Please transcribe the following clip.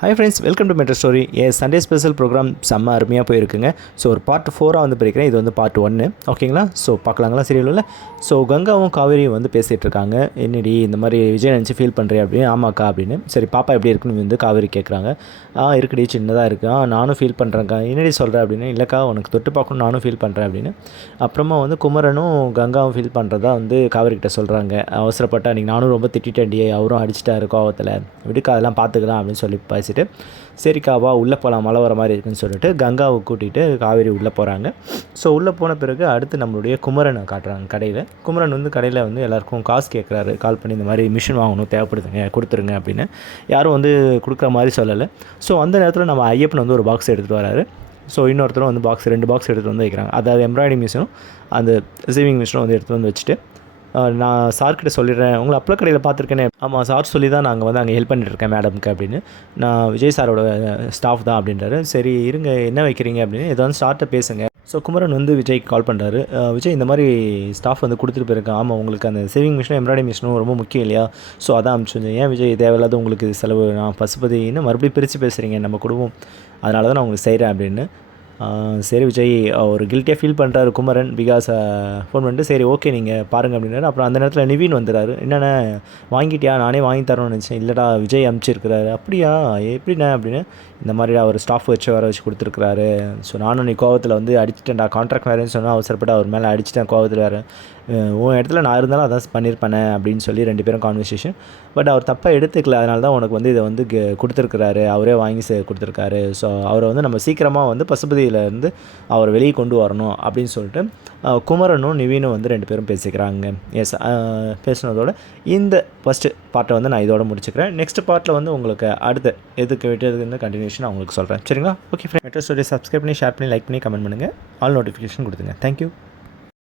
Hi friends, welcome to metro story. Sunday special program செம்ம அருமையாக போயிருக்குங்க. So ஒரு part 4 வந்து பிரிக்கிறேன். இது வந்து பார்ட் 1. ஓகேங்களா? ஸோ பார்க்கலாங்களா சீரியலில்? ஸோ கங்காவும் காவேரியும் வந்து பேசிகிட்டு இருக்காங்க. என்னடி இந்த மாதிரி விஜய் நினச்சி ஃபீல் பண்ணுறேன் அப்படின்னு. ஆமாக்கா அப்படின்னு. சரி பாப்பா எப்படி இருக்குன்னு வந்து காவேரி கேட்குறாங்க. இருக்குடி, சின்னதாக இருக்குது. நானும் ஃபீல் பண்ணுறேங்க்கா. என்னடி சொல்கிறேன் அப்படின்னு. இல்லைக்கா, உனக்கு தொட்டு பார்க்கணும், நானும் ஃபீல் பண்ணுறேன் அப்படின்னு. அப்புறமா வந்து குமரனும் கங்காவும் ஃபீல் பண்ணுறதா வந்து காவேரிக்கிட்ட சொல்கிறாங்க. அவசரப்பட்ட அன்றைக்கி நானும் ரொம்ப திட்டிட்டேன்டி, அவரும் அடிச்சிட்டாரு கோவத்தில், விடுக்கா அதெல்லாம் பார்த்துக்கலாம் அப்படின்னு சொல்லி பேசிட்டு, சரிக்கா வா உள்ளே போகலாம், மழை வர மாதிரி இருக்குன்னு சொல்லிட்டு கங்காவை கூட்டிகிட்டு காவேரி உள்ளே போகிறாங்க. ஸோ உள்ளே போன பிறகு அடுத்து நம்மளுடைய குமரனை காட்டுறாங்க கடையில். குமரன் வந்து கடையில் வந்து எல்லாேருக்கும் காசு கேட்குறாரு. கால் பண்ணி இந்த மாதிரி மிஷின் வாங்கணும், தேவைப்படுதுங்க, கொடுத்துருங்க அப்படின்னு. யாரும் வந்து கொடுக்குற மாதிரி சொல்லலை. ஸோ அந்த நேரத்தில் நம்ம ஐயப்பன் வந்து ஒரு பாக்ஸ் எடுத்துகிட்டு வராரு. ஸோ இன்னொருத்தரும் வந்து ரெண்டு பாக்ஸ் எடுத்துகிட்டு வந்து வைக்கிறாங்க. அதாவது எம்ப்ராய்டிங் மிஷினும் அந்த ரிசீவிங் மிஷினும் வந்து எடுத்துகிட்டு வந்து வச்சுட்டு, நான் சார்கிட்ட சொல்லிடுறேன், உங்களை அப்பள கடையில் பார்த்துருக்கேனே. ஆமாம் சார் சொல்லி தான் நாங்கள் வந்து அங்கே ஹெல்ப் பண்ணிட்டுருக்கேன் மேடம்க்கு அப்படின்னு. நான் விஜய் சாரோட ஸ்டாஃப் தான் அப்படின்றாரு. சரி இருங்க, என்ன வைக்கிறீங்க அப்படின்னு. ஏதாவது ஸ்டார்ட்டை பேசுங்க. ஸோ குமரன் வந்து விஜய்க்கு கால் பண்ணுறாரு. விஜய் இந்த மாதிரி ஸ்டாஃப் வந்து கொடுத்துட்டு போயிருக்கேன். ஆமாம், உங்களுக்கு அந்த சேவிங் மிஷினும் எம்ப்ராய்டிங் மிஷினும் ரொம்ப முக்கியம் இல்லையா? ஸோ அதான் அனுப்பிச்சு. ஏன் விஜய் தேவையில்லாத உங்களுக்கு செலவு, நான் பசுபதினு மறுபடியும் பிரித்து பேசுகிறீங்க நம்ம குடும்பம், அதனால தான் நான் உங்களுக்கு செய்கிறேன் அப்படின்னு. சரி விஜய் ஒரு கில்ட்டியாக ஃபீல் பண்ணுறாரு குமரன். பிகாஸ் ஃபோன் பண்ணிட்டு சரி ஓகே நீங்கள் பாருங்கள் அப்படின்னாரு. அப்புறம் அந்த நேரத்தில் நிவின் வந்துடுறாரு. என்னென்ன வாங்கிட்டியா, நானே வாங்கி தரணும்னு நினச்சேன். இல்லைடா விஜய் அனுப்பிச்சிருக்கிறாரு. அப்படியா, எப்படிண்ணே அப்படின்னு. இந்த மாதிரி அவர் ஸ்டாஃப் வர வச்சு கொடுத்துருக்குறாரு. ஸோ நானும் நீ கோவத்தில் வந்து அடிச்சிட்டேன்டா, கான்ட்ராக்ட் வேறுன்னு சொன்னால் அவசரப்பட்டு அவர் மேலே அடிச்சிட்டேன் கோவத்தில் வேறு. உன் இடத்துல நான் இருந்தாலும் அதான் பண்ணியிருப்பேனே அப்படின்னு சொல்லி 2 பேரும் கான்வர்சேஷன். பட் அவர் தப்பாக எடுத்துக்கல, அதனால தான் உனக்கு வந்து இதை வந்து கொடுத்துருக்குறாரு, அவரே வாங்கி கொடுத்துருக்காரு. ஸோ அவரை வந்து நம்ம சீக்கிரமாக வந்து பசுபதியிலேருந்து அவரை வெளியே கொண்டு வரணும் அப்படின்னு சொல்லிட்டு குமரனும் நிவீனும் வந்து 2 பேரும் பேசிக்கிறாங்க. எஸ், பேசினதோட இந்த ஃபஸ்ட்டு பார்ட்டை வந்து நான் இதோட முடிச்சுக்கிறேன். நெக்ஸ்ட் பார்ட்டில் வந்து உங்களுக்கு அடுத்த எதுக்கு விட்டதுன்னு கண்டினியூஷன் நான் உங்களுக்கு சொல்கிறேன். சரிங்களா? Okay friend, metro story subscribe பண்ணி, ஷேர் பண்ணி, லைக் பண்ணி, கமெண்ட் பண்ணுங்கள். ஆல் நோட்டிஃபிகேஷன் கொடுத்துங்க. தேங்க்யூ.